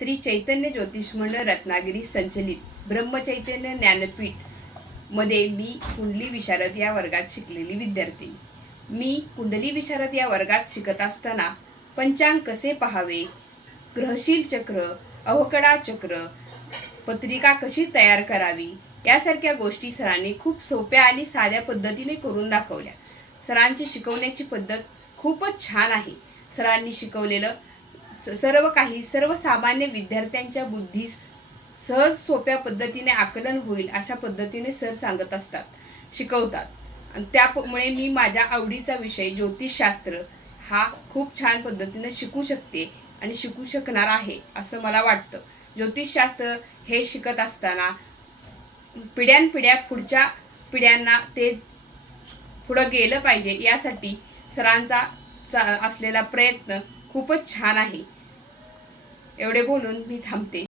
श्री चैतन्य ज्योतिष मंडळ रत्नागिरी संचलित ब्रह्मचैतन्य ज्ञानपीठमध्ये मी कुंडली विशारद या वर्गात शिकलेली विद्यार्थी. मी कुंडली विशारद या वर्गात शिकत असताना पंचांग कसे पहावे? ग्रहशील चक्र अवकडा चक्र पत्रिका कशी तयार करावी? यासारख्या गोष्टी सरांनी खूप सोप्या आणि साध्या पद्धतीने करून दाखवल्या. सरांची शिकवण्याची पद्धत खूपच छान आहे. सरांनी शिकवलेलं सर्व काही सर्वसामान्य विद्यार्थ्यांच्या बुद्धीस सहज सोप्या पद्धतीने आकलन होईल अशा पद्धतीने सर सांगत असतात शिकवतात. आणि त्यामुळे मी माझ्या आवडीचा विषय ज्योतिषशास्त्र हा खूप छान पद्धतीने शिकू शकते आणि शिकू शकणार आहे असं मला वाटतं. ज्योतिषशास्त्र हे शिकत असताना पिढ्यानपिढ्या पुढच्या पिढ्यांना ते पुढं गेलं पाहिजे यासाठी सरांचा चा- असलेला प्रयत्न खूपच छान आहे. एवढे बोलून मी थांबते.